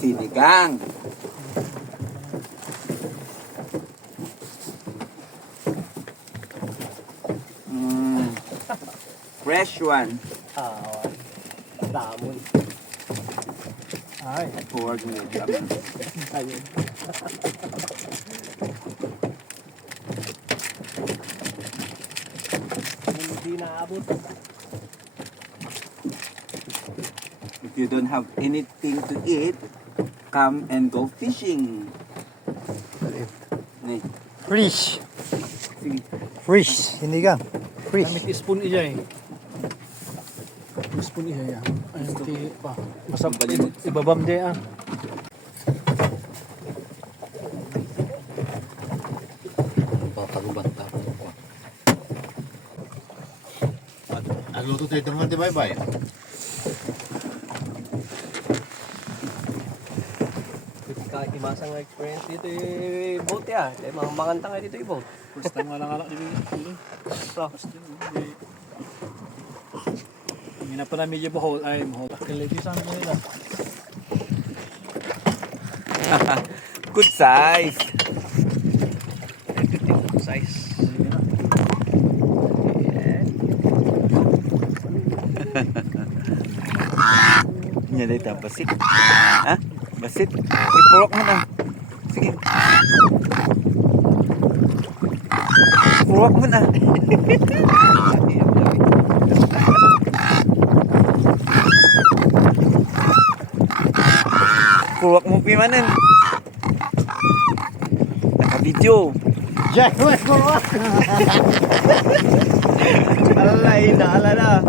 Sinigang. Fresh one. Damon. Ay. Forward mo yun. Ayun. Hindi naabot. If you don't have anything to eat, come and go fishing. Ni. Fish. Sige. Fish. Sinigang. Fish. Gamit spoon iya eh. Spoon iya yan. Ayun ti pa. Masap ibabam dia ah. Patagubanta ko. Nagluto tayo naman di bye-bye. Imasang experience dito yung boat ya. Mga makanta nga dito yung boat. First time nga lang alak dito. So, Hindi na pa na medyo bahol. Ay, mahol. Kiliti sa amin nila. Good size. size. Yan na ito, basit. Ha? Basit? Ipurok mo na. Sige. Ipurok mo na. Ipurok mo pimanan. Naka-video. Jack, what's going on? Alala, inaalala.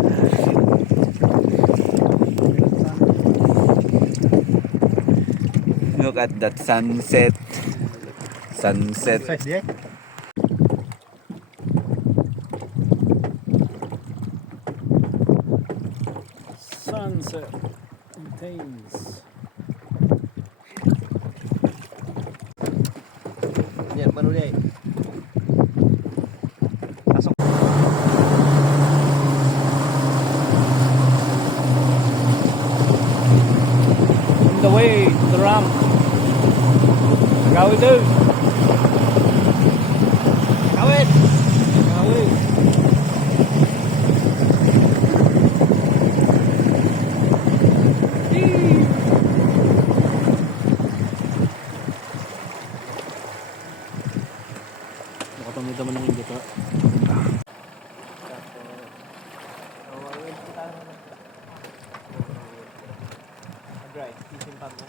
Look at that sunset. Sunset. Size dia. Sunset. Intense. Yan, manuli ay. Pasok. On the way to the ramp. Gawin doon. Kawin! Gawin. Nakatamid naman ng hindi ka. Dry. Isimpan mo.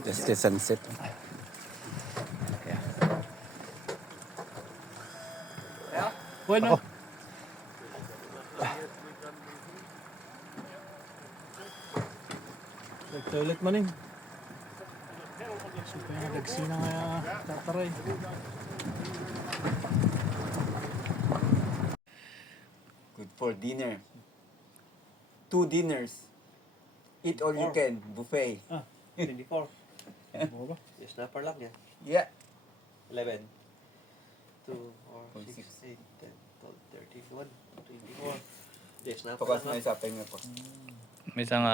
That's the sunset. Bueno. Toilet man eh. Super nga dagsina nga tataray. Good for dinner. 2 dinners. Eat all you can. Buffet. 24. Ano ba? Yung snapper lang yan. Yeah. 11. 2, 4, 6, 8, 10, 12, 13, 1, 24. Yung snapper Tukas lang. na isa penga ko. May isang